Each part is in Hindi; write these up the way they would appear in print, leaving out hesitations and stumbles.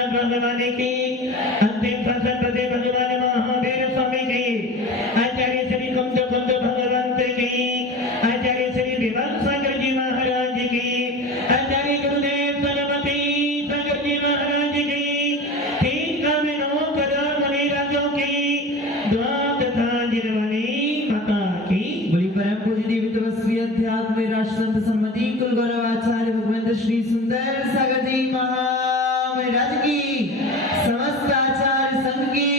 गोपीनाथ भगवान की, अंतिम संसद पदे भगवान महावीर स्वामी की, आचार्य श्री कुंद कुंद भगवंत की, आचार्य श्री विवान सागर जी महाराज की, आचार्य गुरुदेव सरस्वती सागर जी महाराज की, तीन कामिनों करोड़ मुनि राजों की, द्वार तथा जिरवानी माता की। बड़ी परम पूज्य देवी तपस्वी अध्यात्म राष्ट्रसंत सम्मति कुल गौरव आचार्य भगवंत श्री सुंदर सागर जी महाराज की, समस्त आचार्य संघ की।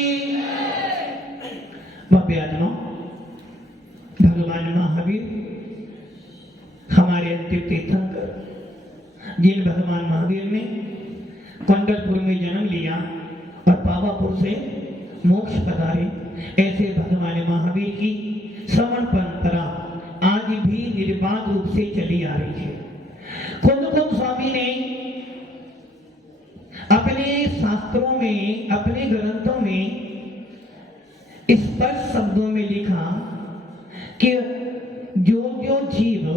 भव्यात्मा भगवान महावीर हमारे अंतिम तीर्थंकर, जिन भगवान महावीर ने कुंडलपुर में जन्म लिया और पावापुर से मोक्ष पधारे, ऐसे भगवान महावीर की श्रवण परंपरा आज भी निर्बाध रूप से चली आ रही है। कुंद स्वामी ने अपने शास्त्रों में, अपने ग्रंथों में स्पष्ट शब्दों में लिखा कि जो जो जीव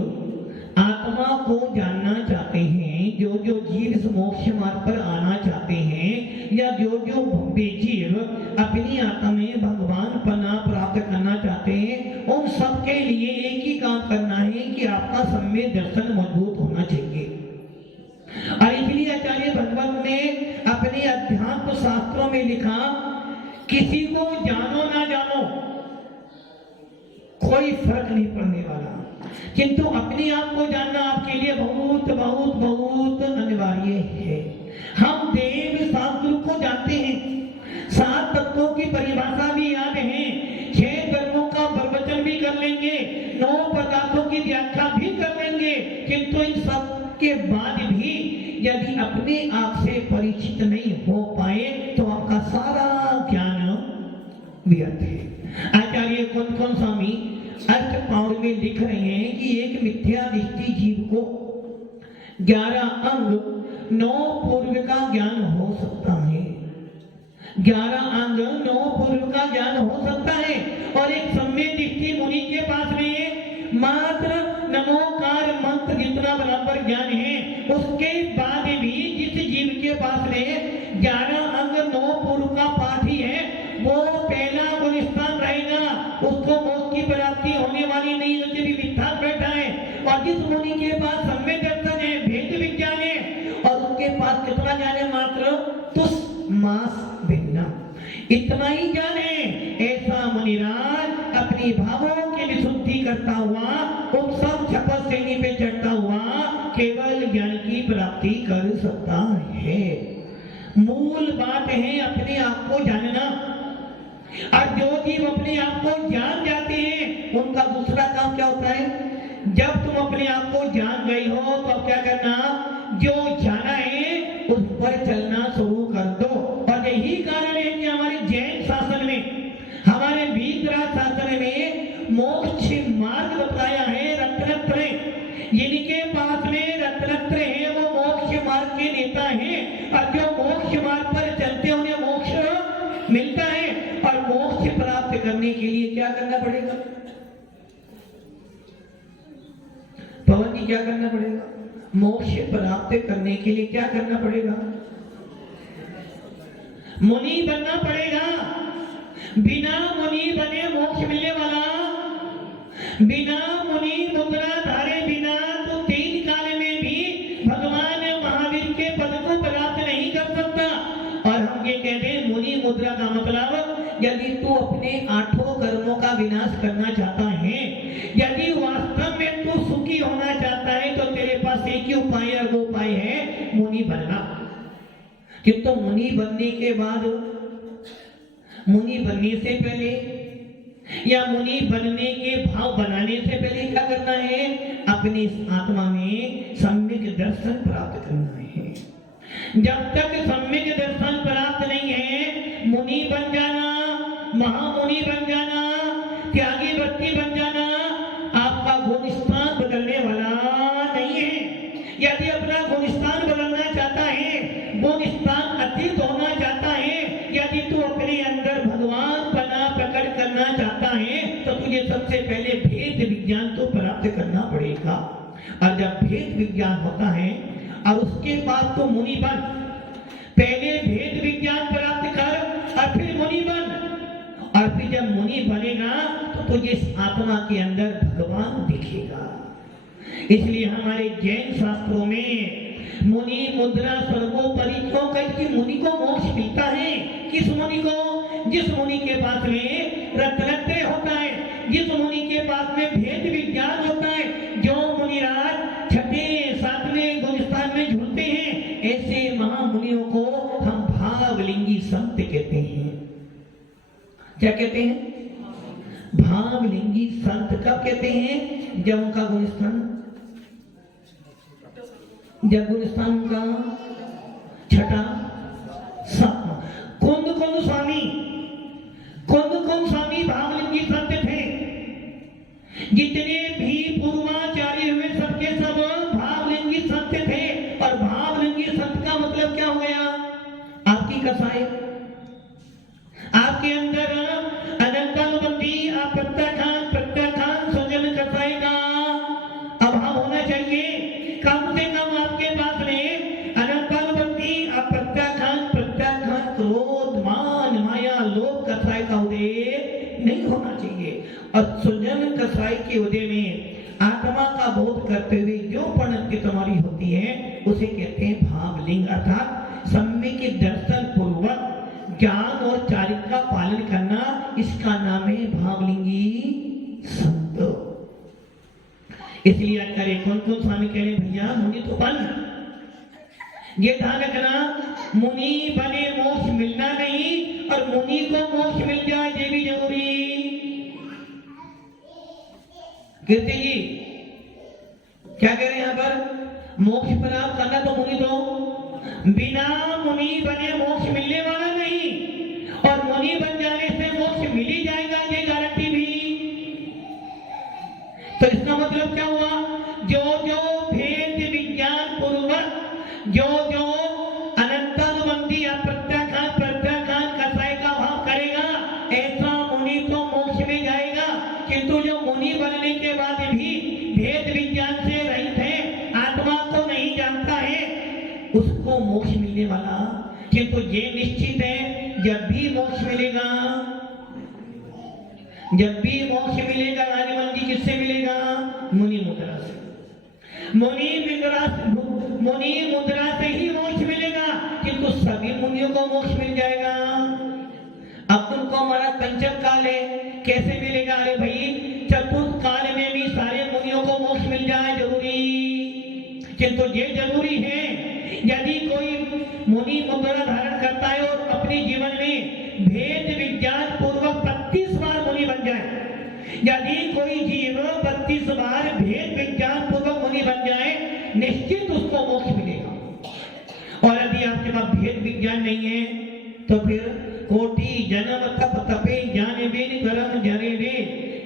आत्मा को जानना चाहते हैं, जो जो जीव इस मोक्ष मार्ग पर आना चाहते हैं, या जो जो भव्य जीव अपनी आत्मा में भगवान पना प्राप्त करना चाहते हैं, उन सब के लिए एक ही काम करना है कि आपका सम्यक दर्शन मजबूत होना चाहिए। और इसलिए आचार्य भगवत ने अपने अध्यात्म शास्त्रों में लिखा, किसी को जानो ना जानो कोई फर्क नहीं पड़ने वाला, किंतु अपने आप को जानना आपके लिए बहुत बहुत बहुत अनिवार्य है। हम देव शास्त्र को जानते हैं, 7 तत्वों की परिभाषा भी याद है, 6 धर्मों का प्रवचन भी कर लेंगे, 9 पदार्थों की व्याख्या भी कर लेंगे, किंतु इन सब के बाद भी यदि अपने आप से परिचित नहीं हो पाए तो आपका सारा ज्ञान व्यर्थ है। आचार्य कुंद स्वामी अर्थ पाउर में लिख रहे हैं कि एक मिथ्या दृष्टि जीव को 11 अंग 9 पूर्व का ज्ञान हो सकता है, 11 अंग 9 पूर्व का ज्ञान हो सकता है, और एक सम्यक दृष्टि मुनि के पास में मात्र नमोकार मंत्र जितना बराबर ज्ञान है, उसके बाद भी जिस जीव के पास में 11 अंग 9 पूर्व का पाठ ही है, वो पहला गुलिस्तान रहेगा, उसको मोक्ष की प्राप्ति होने वाली नहीं, जो भी मिथ्या बैठा है। और जिस मुनि के पास सम्यक दर्शन है, भेद विज्ञान है, और उसके पास कितना ज्ञान है, मात्र तुस मास भिन्ना, इतना ही ज्ञान है, ऐसा मुनिराज अपनी भावों की विशुद्धि करता हुआ, उन सब छपत श्रेणी पे चढ़ता हुआ केवल ज्ञान की प्राप्ति कर सकता है। मूल बात है अपने आप को जानना, और जो जीव अपने आप को जान जाते हैं उनका दूसरा काम क्या होता है, जब तुम अपने आप को जान गए हो तो अब क्या करना, जो जाना है उस पर चलना शुरू कर दो। और यही कारण है कि हमारे जैन शासन में, हमारे वीतराज शासन में मोक्ष मार्ग बताया है, रत्नत्रय, जिनके पास में रत्नत्रय है वो मोक्ष मार्ग के नेता है, और जो मोक्ष मार्ग पर चलते उन्हें मोक्ष मिलता है। और मोक्ष प्राप्त करने के लिए क्या करना पड़ेगा, पवन जी, क्या करना पड़ेगा? मोक्ष प्राप्त करने के लिए क्या करना पड़ेगा? मुनि बनना पड़ेगा। बिना मुनि बने मोक्ष मिलने वाला, बिना मुनि मुद्रा धारे बिना तो 3 काल में भी भगवान महावीर के पद को प्राप्त नहीं कर सकता। और हम ये कहते हैं मुनि मुद्रा का मतलब, यदि तू अपने 8 कर्मों का विनाश करना चाहता है, यदि वास्तव में तू सुखी होना चाहता है, तो तेरे पास एक ही उपाय है, वो उपाय है मुनि बनना। किंतु मुनि बनने के बाद, मुनि बनने से पहले या मुनि बनने के भाव बनाने से पहले क्या करना है, अपनी आत्मा में सम्यक दर्शन प्राप्त करना है। जब तक सम्यक दर्शन प्राप्त नहीं है, मुनि बन जाना, महामुनि बन जाना, त्यागी व्यक्ति बन जाना, आपका गुण स्थान बदलने वाला नहीं है। यदि अपना गुण स्थान बदलना चाहता है, गुण स्थान अतीत होना चाहता है, यदि तू अपने अंदर भगवान पना प्रकट करना चाहता है, तो तुझे सबसे पहले भेद विज्ञान को प्राप्त करना पड़ेगा। और जब भेद विज्ञान होता है और उसके बाद तो मुनि बन, पहले भेद विज्ञान प्राप्त कर और फिर मुनि बन, और फिर जब मुनि बनेगा तो तुझे इस आत्मा के अंदर भगवान दिखेगा। इसलिए हमारे जैन शास्त्रों में मुनि मुद्रा सर्वोपरि क्यों कही कि मुनि को मोक्ष मिलता है। किस मुनि को? जिस मुनि के पास में रत्नत्रय होता है, जिस मुनि के पास में भेद विज्ञान होता है, जो मुनिराज छठे सातवें गुलिस्तान में झूलते हैं, ऐसे महामुनियों को हम भावलिंगी संत कहते हैं। क्या कहते हैं? भावलिंगी संत। कब कहते हैं? जब उनका गुलिस्तान, जब गुलिस्तान का छठा सातवां। कुंद स्वामी भावलिंगी संत थे। जितने भी पूर्वाचार्य हुए सबके सब भावलिंगी संत थे। और भावलिंगी संत का मतलब क्या हो गया? आपकी कसाई, आपके अंदर अनंतानुबंधी प्रत्याख्यान स्वजन कसाई का अभाव होना चाहिए। कम से कम आपके पास में अनंतानुबंधी प्रत्याख्यान क्रोध मान माया लोभ कसाई का उदय नहीं होना चाहिए। और स्वजन कसाई के उदय में आत्मा का बोध करते हुए जो परिणति तुम्हारी होती है उसे कहते हैं भावलिंग, अर्थात सम्यक के दर्शन पूर्वक ज्ञान और चारित्र का पालन करना, इसका नाम है भावलिंगी संत। इसलिए आचार्य कौन स्वामी कह रहे भैया मुनि तो बन, ये ध्यान रखना, मुनि बने मोक्ष मिलना नहीं, और मुनि को मोक्ष मिल जाए ये भी जरूरी। कीर्ति जी क्या कह रहे हैं यहाँ पर? मोक्ष प्राप्त करना तो मुनि दो, बिना मुनि बने मोक्ष मिलने वाला नहीं, और मुनि बन जाने से मोक्ष मिल ही जाएगा ये गारंटी भी। तो इसका मतलब क्या हुआ? जो जो भेद विज्ञान पूर्वक जो जो अनंतानुबंधी प्रत्याख्यान कसाई का भाव करेगा, ऐसा मुनि तो मोक्ष में जाएगा। किंतु जो मुनि बनने के बाद भी भेद विज्ञान से रहित है, आत्मा को नहीं जानता है, उसको मोक्ष मिलने वाला। किंतु ये निश्चित है जब भी मोक्ष मिलेगा, जब भी मोक्ष मिलेगा राजमंदी किससे मिलेगा? मुनि मुद्रा से। मुनि मुद्रा से ही मोक्ष मिलेगा। किंतु सभी मुनियों को मोक्ष मिल जाएगा। अब तुमको हमारा पंचम काल है, कैसे मिलेगा? अरे भाई चतुर्थ काल में भी सारे मुनियों को मोक्ष मिल जाए जरूरी। किंतु ये जरूरी है यदि कोई मुनि मुद्रा धारण करता है और अपने जीवन में भेद विज्ञान पूर्वक 32 बार मुनि बन जाए, यदि कोई जीव 32 बार भेद विज्ञान पूर्वक मुनि बन जाए, निश्चित उसको मोक्ष मिलेगा। और यदि आपके पास भेद विज्ञान नहीं है तो फिर कोटि जन्म तप तपे ज्ञान बेन करम जरे रे,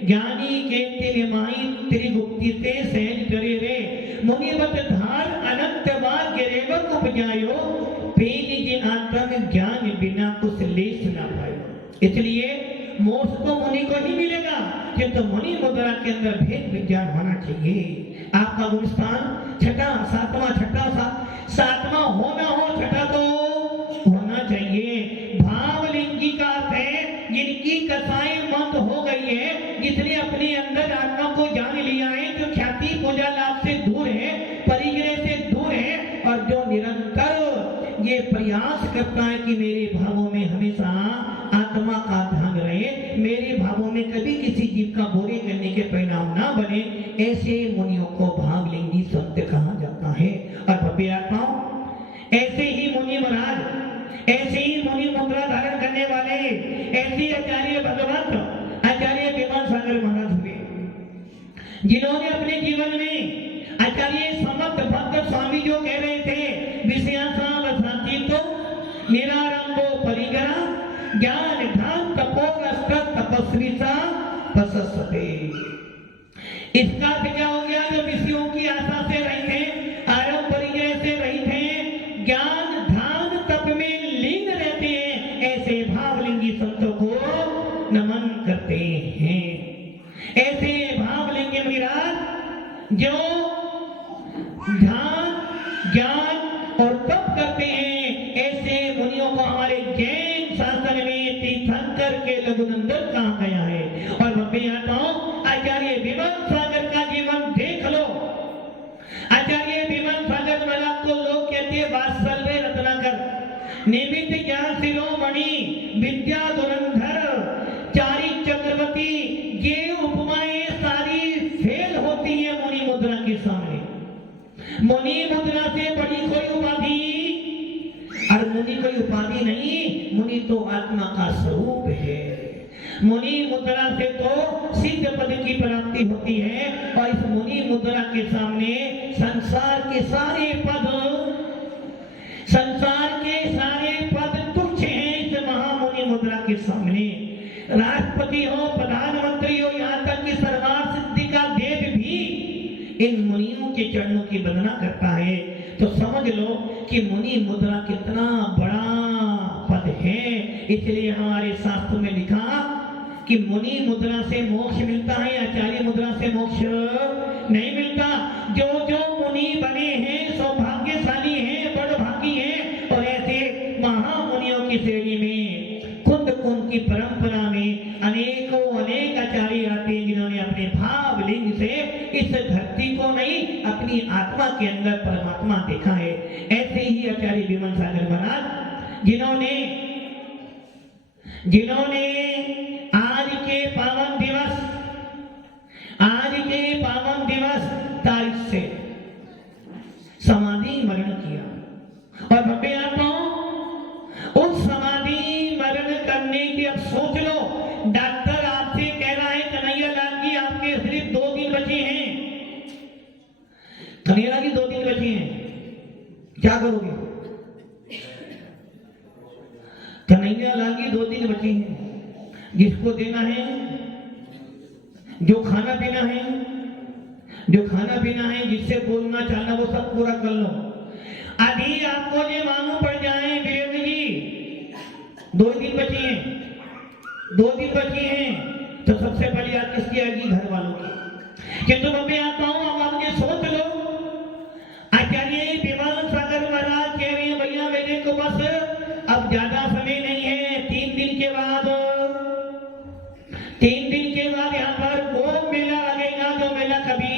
ज्ञानी के तेरे माई त्रिगुप्ति ते सहज करे रे, मुनिवत धार अनंत बार गिरेवक उपजायो, पेन के आत्म ज्ञान बिना कुछ लेस ना पायो। इसलिए मोक्ष तो मुनि को ही मिलेगा, किंतु मुनि मुद्रा के अंदर भेद विज्ञान होना चाहिए। आपका गुणस्थान छठा सातवां हो ना हो, छठा तो होना चाहिए। भावलिंगी का अर्थ है जिनकी कसाई मत हो गई है, जिसने अपने अंदर आत्मा को जान लिया है, जो ख्याति पूजा लाभ से दूर है, परिग्रह से दूर है, और जो निरंतर ये प्रयास करता है कि मेरे भावों में हमेशा आत्मा का ध्यान रहे, मेरे भावों में कभी किसी जीव का बुरे करने के परिणाम ना बने, ऐसे मुनियों को भावलिंगी संत कहा जाता है। और भव्य आत्माओं, ऐसे ही मुनि महाराज, ऐसे ही मुनि मुद्रा धारण करने वाले, ऐसे आचार्य भगवत आचार्य विमान सागर महाराज हुए, जिन्होंने अपने जीवन में आचार्य समर्थ भक्त स्वामी जो कह रहे थे, विषयासा वसाती तो निरारंभो परिग्रह ज्ञान ध्यान तपोरस्त तपस्वी सा पसस्ते। इसका अर्थ क्या हो गया? जो विषयों की आशा से रहित हैं, आरंभ परिग्रह से रहित हैं, ज्ञान ध्यान तप में लीन रहते हैं, ऐसे भावलिंगी संतों को नमन करते हैं। ऐसे भावलिंगी विराट जो ध्यान ज्ञान और तप करते हैं, ऐसे लघुनंदन कहाँ गया है। और मैं आता हूं, आचार्य विमल सागर का जीवन देख लो। आचार्य विमल सागर वाला को लोग कहते हैं वात्सल्य रत्नाकर, निमित्त ज्ञान शिरोमणि, विद्या धुरंधर, चारी चक्रवर्ती, ये उपमाएं सारी फेल होती है मुनि मुद्रा के सामने। मुनि मुद्रा से बड़ी कोई उपाधि, और मुनि कोई उपाधि नहीं, मुनि तो आत्मा का स्वरूप है। मुनि मुद्रा से तो सिद्ध पद की प्राप्ति होती है, और इस मुनि मुद्रा के सामने संसार के सारे पद तुच्छ हैं इस महामुनि मुद्रा के सामने। राष्ट्रपति हो, प्रधानमंत्री हो, यहाँ तक कि सर्वार्थ सिद्धि का देव भी इन मुनियों के चरणों की वंदना करता है। तो समझ लो कि मुनि मुद्रा कितना बड़ा पद है। इसलिए हमारे शास्त्र में लिखा कि मुनि मुद्रा से मोक्ष मिलता है, आचार्य मुद्रा से मोक्ष नहीं मिलता। जो जो मुनि बने हैं सौभाग्यशाली हैं, बड़भागी हैं, और ऐसे महामुनियों की श्रेणी में कुंद की परंपरा में अनेक आचार्य आते हैं, जिन्होंने अपने भावलिंग से इस धरती को नहीं, अपनी आत्मा के अंदर परमात्मा देखा है। ऐसे ही आचार्य विमल सागर महाराज, जिन्होंने आज के पावन दिवस तारीख से समाधि मरण किया। और भव्य आत्माओं, उस समाधि मरण करने की अब सोच लो, डॉक्टर आपसे कह रहा है कन्हैया लाल जी आपके सिर्फ 2 दिन बचे हैं, कन्हैया लाल जी 2 दिन बचे हैं, क्या करोगे? कन्हैया लाल जी 2 दिन बचे हैं, जिसको देना है, जो खाना पीना है, जिससे बोलना चाहना वो सब पूरा कर लो। अभी आपको ये मालूम पड़ जाए वीरेंद्र जी 2 दिन बचे हैं, तो सबसे पहले याद किसकी आएगी? घर वालों की। किंतु मैं आता हूं, अब आप ये सोच लो, आचार्य विमल सागर महाराज कह रहे हैं भैया मेरे को बस अब ज्यादा समय नहीं है, 3 दिन के बाद यहाँ पर गोम मेला लगेगा, जो मेला कभी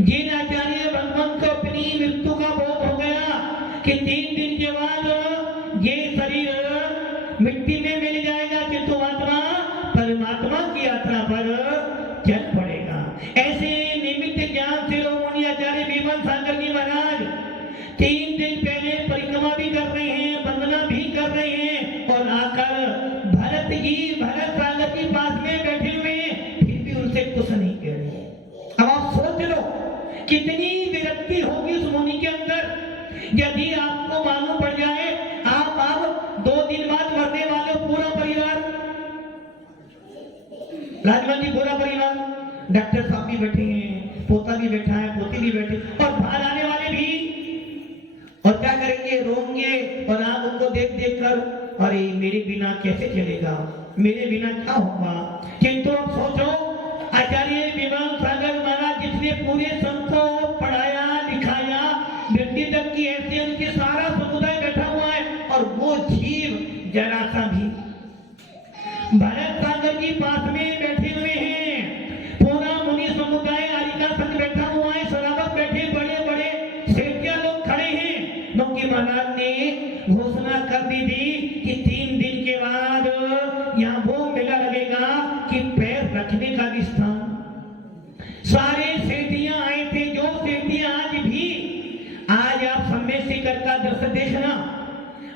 जिन आचार्य भगवान को अपनी मृत्यु का बोध हो गया कि 3 दिन के बाद ये शरीर मिट्टी में मिल जाएगा, किंतु आत्मा परमात्मा की यात्रा पर चल पड़ेगा। ऐसे निमित्त ज्ञान शिरोमणि आचार्य विमल सागर जी महाराज 3 दिन पहले परिक्रमा भी कर रहे हैं, वंदना भी कर रहे हैं, और आकर भरत सागर के पास में बैठे हुए हैं, फिर भी उनसे कुछ नहीं कह रहे हैं। अब आप सोच लो कितनी विरक्ति होगी उस मुनि के अंदर, यदि आपको मालूम पड़ जाए आप 2 दिन बाद मरने वाले पूरा परिवार, राजमल जी पूरा परिवार, डॉक्टर साहब भी बैठे हैं, पोता भी बैठा है, पोती भी बैठे, और बाहर आने वाले भी, और क्या करेंगे? रोएंगे, और आप उनको देख कर अरे मेरे बिना कैसे चलेगा, मेरे बिना क्या होगा। किंतु अब सोचो, आचार्य विमल सागर महाराज जिसने पूरे संत को पढ़ाया लिखाया, मृत्यु तक की ऐसे उनके सारा समुदाय बैठा हुआ है, और वो जीव जरा सा भी भरत सागर जी पास में बैठे हुए हैं, पूरा मुनि समुदाय आलिका संघ बैठा हुआ है, सरावत बैठे, बड़े बड़े सेठिया लोग खड़े हैं, क्योंकि महाराज ने घोषणा कर दी थी कि 3 दिन के बाद यहाँ वो मेला लगेगा कि पैर रखने का भी स्थान। सारे सेठियां आए थे, जो सेठियां आज आप समय शिखर का दृश्य देखना,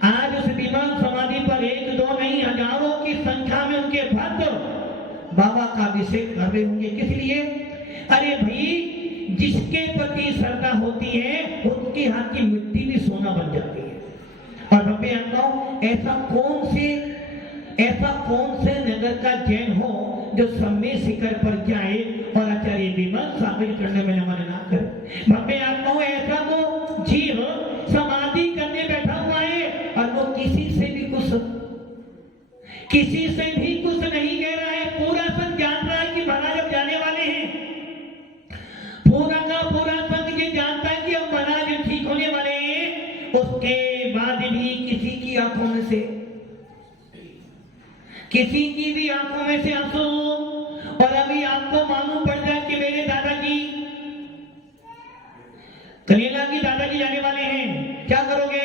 आज उस विमल समाधि पर 1-2 नहीं, हजारों की संख्या में उनके भक्त बाबा का अभिषेक कर रहे होंगे। किस लिए? अरे भाई, जिसके प्रति श्रद्धा होती है उसके हाथ की मिट्टी भी सोना बन जाती है। और मैं कहता हूं, ऐसा कौन से नगर का जैन हो जो समय शिखर पर जाए और आचार्य विमल सागर करने में नमन ना करे। मैं आता हूं, ऐसा वो जीव समाधि करने बैठा हुआ है, और वो किसी से भी कुछ नहीं कह रहा है। पूरा संघ जान रहा है कि महाराज अब जाने वाले हैं, पूरा संघ ये जानता है कि अब महाराज ठीक होने वाले हैं। उसके बाद भी किसी की आंखों में से किसी की भी आंखों में से आंसू, और अभी आपको मालूम पड़ जाए कि मेरे दादाजी कलीला की दादाजी जाने वाले हैं, क्या करोगे?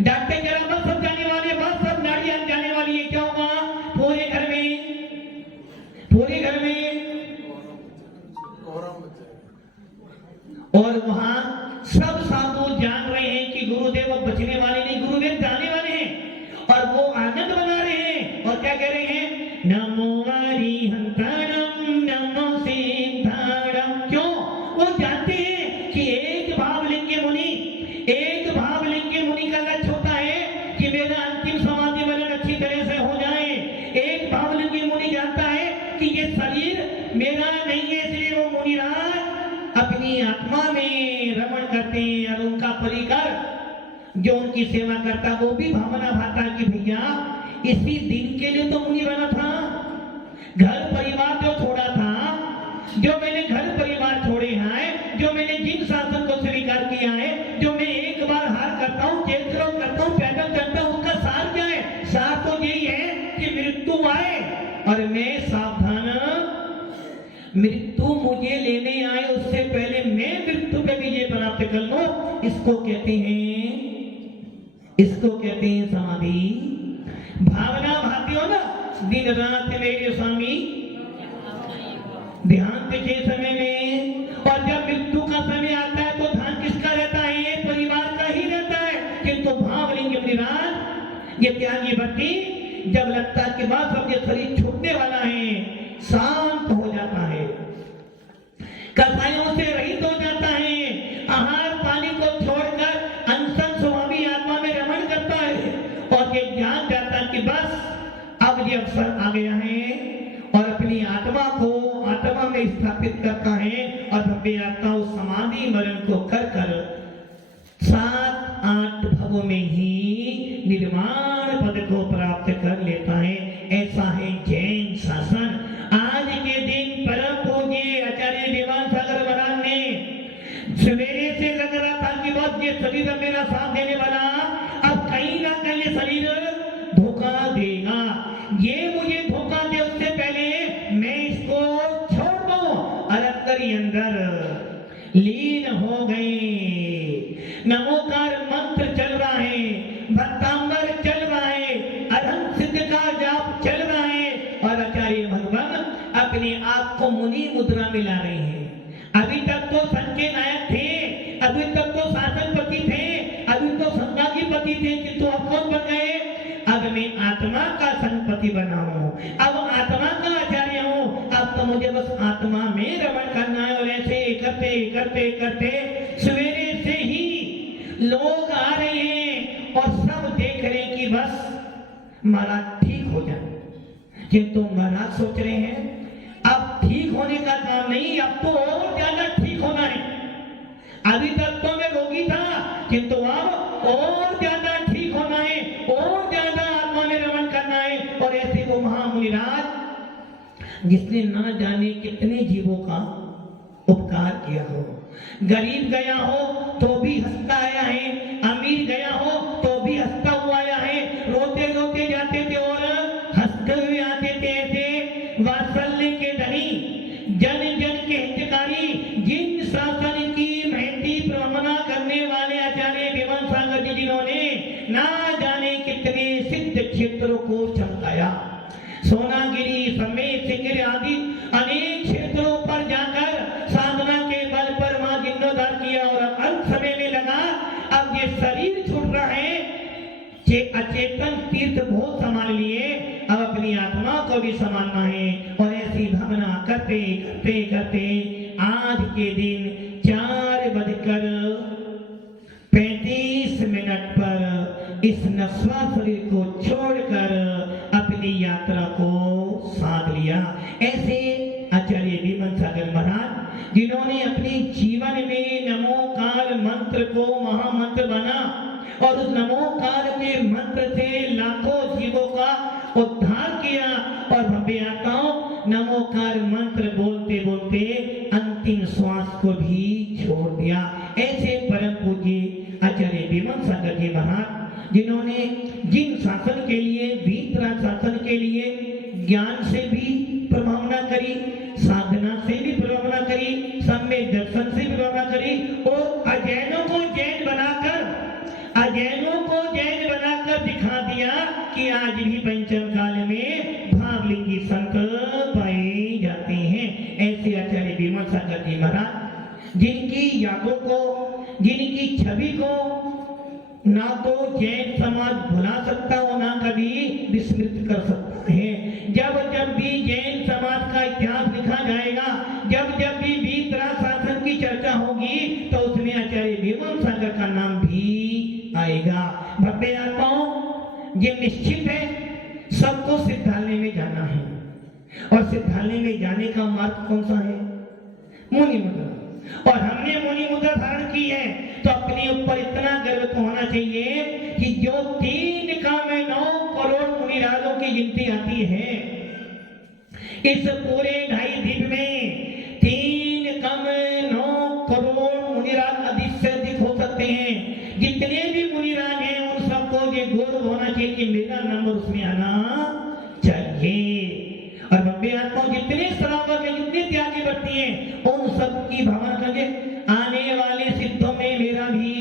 डॉक्टर कह रहा बस सब जाने वाले, बस सब नाड़ी जाने वाली है, क्या होगा? पूरे घर में और वहां सब साधु जान रहे हैं कि गुरुदेव अब बचने वाले नहीं, गुरुदेव जाने वाले हैं, और वो आनंद बना रहे हैं और क्या कह रहे हैं? नमो अरिहंताणम नमो सिद्धाणम। क्यों? वो जानते हैं कि एक भावलिंगी मुनि का लक्ष्य होता है कि मेरा अंतिम समाधि वलन अच्छी तरह से हो जाए। एक भावलिंगी मुनि जानता है कि ये शरीर मेरा नहीं है, इसलिए वो मुनिराज अपनी आत्मा में रमण करते हैं, और उनका परिकर जो उनकी सेवा करता वो भी भावना भाता कि भैया इसी दिन के लिए तो मुनि बना था, घर परिवार जो छोड़ा था, जो मैंने घर परिवार छोड़े हैं, जो मैंने जिन शासन को स्वीकार किया है, जो मैं एक बार हार करता हूँ, चेतरो करता हूँ, पैदल चलता हूँ, उसका सार क्या है? सार तो यही है कि मृत्यु आए और मैं सावधान, मृत्यु मुझे लेने आए उससे पहले मैं मृत्यु पे विजय प्राप्त कर लूं। इसको कहते हैं समाधि। भावना भाती हो ना, दिन रात मेरे स्वामी ध्यान के समय में, और जब मृत्यु का समय आता है तो ध्यान किसका रहता है? ये परिवार का ही रहता है। किंतु भावलिंग निराज ये त्यागी भक्ति जब लगता है कि बस अब ये शरीर छूटने वाला है, शांत हो जाता है, कसायों से रहित हो जाता है, आहार पानी को छोड़कर अनशन स्वामी आत्मा में रमण करता है, और ये जान जाता कि बस अब ये अवसर आ गया है, और अपनी आत्मा को आत्मा में स्थापित करता है, और भव्य आत्मा उस समाधि मरण को कर 7-8 भवों में ही निर्माण पद को प्राप्त कर लेता है। ऐसा है जैन शासन। आज के दिन परम पूज्य आचार्य देवान सागर महाराज ने सवेरे से लग रहा था कि बस ये शरीर मेरा साथ देने वाला, अब कहीं ना कहीं ये शरीर धोखा देगा, ये मुझे धोखा दे उससे पहले मैं इसको छोड़ दूं, और अंदर ही अंदर लीन हो गए। नमोकार मंत्र चल रहा है, भक्तांबर चल रहा है, अरहंत सिद्ध का जाप चल रहा है, और आचार्य भगवान अपने आप को मुनि मुद्रा में ला रहे हैं। अभी तक तो संघ के नायक थे, अभी तक तो शासनपति थे, अभी तो संघाधिपति थे, किंतु अब कौन बन गए? अब मैं आत्मा का संघपति बना हूं, अब आत्मा का आचार्य हूं, अब तो मुझे बस आत्मा में रमण करना है। और ऐसे करते करते करते सवेरे से ही लोग आ रहे हैं और सब देख रहे हैं कि बस महाराज ठीक हो जाए, किंतु महाराज सोच रहे हैं अब ठीक होने का काम नहीं, अब तो और ज्यादा ठीक होना है। अभी तक तो मैं रोगी था, किंतु अब और ज्यादा ठीक होना है, और ज्यादा आत्मा में रमण करना है। और ऐसे वो महामुनिराज जिसने ना जाने कितने जीवों का उपकार किया हो, गरीब गया हो तो भी हंसता आया है, अमीर गया हो तो भी हंसता हुआ आया है, रोते रोते जाते थे और हंसते हुए आते थे। ऐसे वात्सल्य के धनी, जन जन के हितकारी, जिन शासन की महती प्रवमना करने वाले आचार्य देवान सागर जी, जिन्होंने ना जाने कितने सिद्ध क्षेत्रों को चमकाया, सोनागिरी समेत सिंगिर आदि अनेक क्षेत्रों पर जाकर साधना के बल पर मां जीर्णोद्धार किया। और अंत समय में लगा अब ये शरीर छूट रहा है, अचेतन तीर्थ बहुत संभाल लिए, अब अपनी आत्मा को भी संभालना है। और ऐसी भावना करते करते करते आज के दिन 4:35 पर इस नस्वा शरीर को छोड़कर अपनी यात्रा को साध लिया। ऐसे आचार्य विमल सागर महाराज, जिन्होंने अपने जीवन में नमोकार मंत्र को महामंत्र बना, और उस नमोकार के मंत्र से लाखों जीवों का उद्धार किया, और भव्य आत्माओं नमोकार मंत्र बोलते बोलते अंतिम श्वास को भी छोड़ दिया। ऐसे परम पूज्य आचार्य विमल सागर जी महाराज, जिन्होंने जिन शासन के लिए, वीतराज शासन के लिए जैन बनाकर दिखा दिया कि आज भी पंचम काल में भावलिंगी संत पाए जाते हैं। ऐसे आचार्य विमल सागर जी महाराज, जिनकी यादों को, जिनकी छवि को ना तो जैन समाज भुला सकता हो, ना कभी विस्मृत कर सकता है। जब जब भी जैन समाज का इतिहास लिखा जाएगा, जब जब भी वीतराग शासन की चर्चा होगी, तो उसमें आचार्य विमल सागर का नाम भी आएगा। भव्य आत्माओं, ये निश्चित है सबको सिद्धालय में जाना है, और सिद्धालय में जाने का मार्ग कौन सा है? मुनि मुद्रा। और हमने मुनि मुद्रा धारण की है, तो अपने ऊपर इतना गर्व तो होना चाहिए कि जो 3,9 करोड़ मुनिराजों की गिनती आती है, इस पूरे 2.5 द्वीप में 3,9 करोड़ मुनिराज अधिक से अधिक हो सकते हैं। जितने भी मुनिराज हैं उन सबको ये गौरव होना चाहिए कि मेरा नंबर उसमें आना चाहिए। और भव्य आत्माओं, जितने श्रावक हैं, जितने त्यागी बढ़ती हैं, उन सब की भावना करके आने वाले सिद्धों में मेरा भी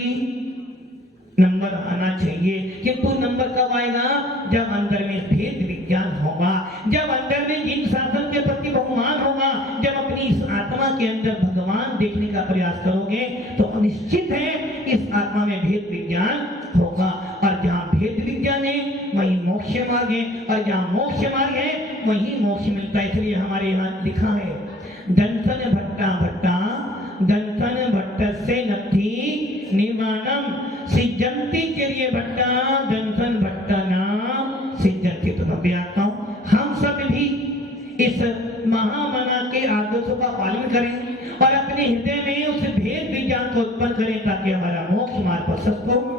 नंबर आना चाहिए। किंतु नंबर कब आएगा? जब अंदर में भेद विज्ञान होगा, जब अंदर में जिन शासन के प्रति बहुमान होगा, जब अपनी इस आत्मा के अंदर भगवान देखने का प्रयास करोगे, तो निश्चित है इस आत्मा में भेद विज्ञान होगा। और जहाँ भेद विज्ञान है वहीं मोक्ष मार्ग है, और जहाँ मोक्ष मार्ग है वहीं मोक्ष मिलता है। इसलिए हमारे यहाँ लिखा है, दंसन भट्टा भट्टा दंसन भट्ट से नथी निर्माणम सिजंती के लिए भट्टा दंसन भट्टा नाम सिजंती। तो भव्य आत्माओं, हम सब भी इस महामना के आदर्शों का पालन करें और अपने हृदय में उस भेद विज्ञान को उत्पन्न करें, ताकि हमारा मोक्ष मार्ग प्रशस्त हो।